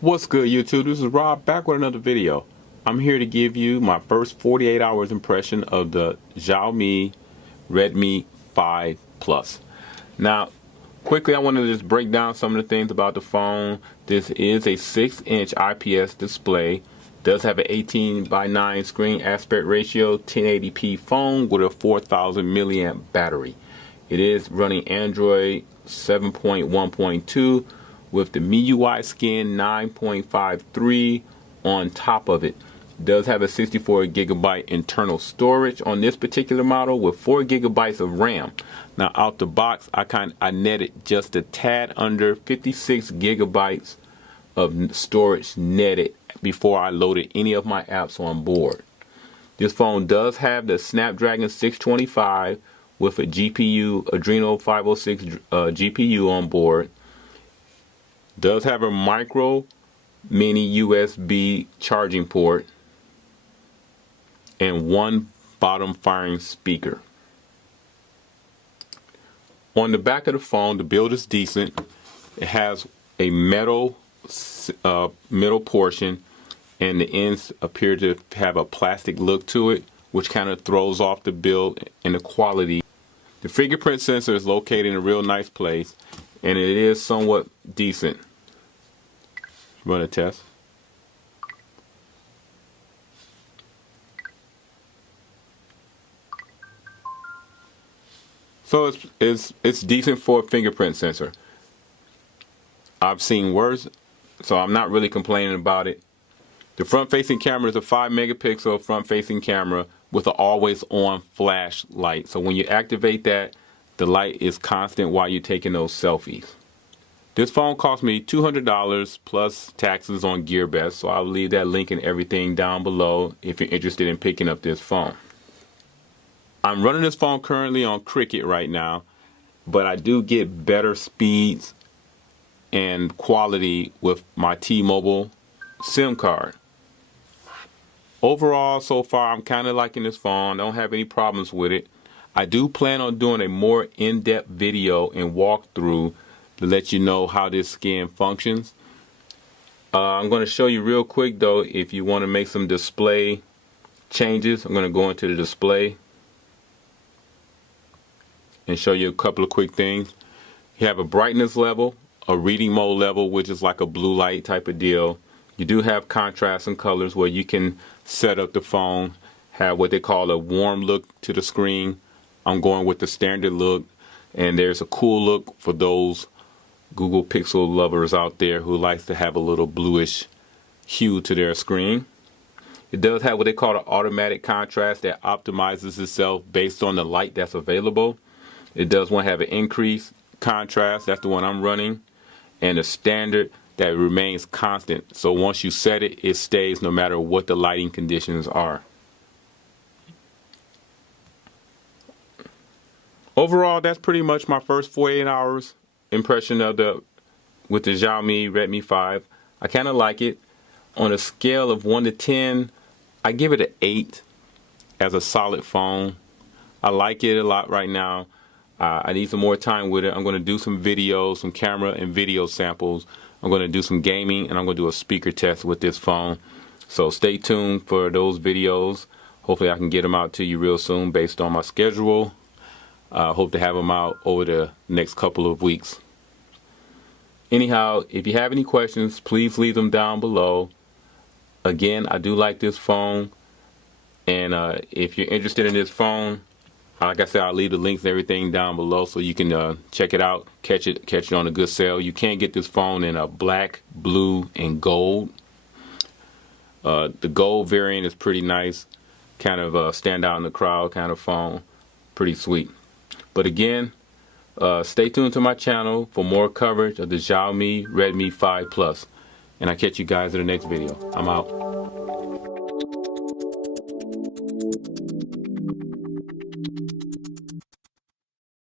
What's good, YouTube? This is Rob back with another video. I'm here to give you my first 48 hours impression of the Xiaomi Redmi 5 Plus. Now, quickly I want to just break down some of the things about the phone. This is a 6-inch IPS display. Does have an 18:9 screen aspect ratio, 1080p phone with a 4000 milliamp battery. It is running Android 7.1.2 with the MIUI skin 9.53 on top of it. Does have a 64 gigabyte internal storage on this particular model with 4 gigabytes of RAM. Now out the box, I netted just a tad under 56 gigabytes of storage netted before I loaded any of my apps on board. This phone does have the Snapdragon 625 with a GPU, Adreno 506 GPU on board. Does have a micro mini USB charging port and one bottom firing speaker. On the back of the phone, the build is decent. It has a metal middle portion, and the ends appear to have a plastic look to it, which kind of throws off the build and the quality. The fingerprint sensor is located in a real nice place, and it is somewhat decent. Run a test. So it's decent for a fingerprint sensor. I've seen worse, so I'm not really complaining about it. The front-facing camera is a 5 megapixel front-facing camera with an always-on flashlight. So when you activate that, the light is constant while you're taking those selfies. This phone cost me $200 plus taxes on GearBest, so I'll leave that link and everything down below if you're interested in picking up this phone. I'm running this phone currently on Cricket right now, but I do get better speeds and quality with my T-Mobile SIM card. Overall, so far, I'm kind of liking this phone. I don't have any problems with it. I do plan on doing a more in-depth video and walkthrough to let you know how this skin functions. I'm going to show you real quick though, if you want to make some display changes. I'm going to go into the display and show you a couple of quick things. You have a brightness level, a reading mode level, which is like a blue light type of deal. You do have contrast and colors where you can set up the phone, have what they call a warm look to the screen. I'm going with the standard look, and there's a cool look for those Google Pixel lovers out there who likes to have a little bluish hue to their screen. It does have what they call an automatic contrast that optimizes itself based on the light that's available. It does want to have an increased contrast, that's the one I'm running, and a standard that remains constant. So once you set it, it stays no matter what the lighting conditions are. Overall, that's pretty much my first 48 hours impression of the Xiaomi Redmi 5. I kind of like it. On a scale of 1 to 10, I give it an 8 as a solid phone. I like it a lot right now. I need some more time with it. I'm going to do some videos, some camera and video samples. I'm going to do some gaming, and I'm going to do a speaker test with this phone. So stay tuned for those videos. Hopefully I can get them out to you real soon based on my schedule. Hope to have them out over the next couple of weeks. Anyhow, if you have any questions, please leave them down below. Again, I do like this phone, and if you're interested in this phone, like I said, I'll leave the links and everything down below so you can check it out, catch it on a good sale. You can get this phone in a black, blue, and gold. The gold variant is pretty nice, kind of stand out in the crowd kind of phone, pretty sweet. But again, stay tuned to my channel for more coverage of the Xiaomi Redmi 5 Plus. And I'll catch you guys in the next video. I'm out.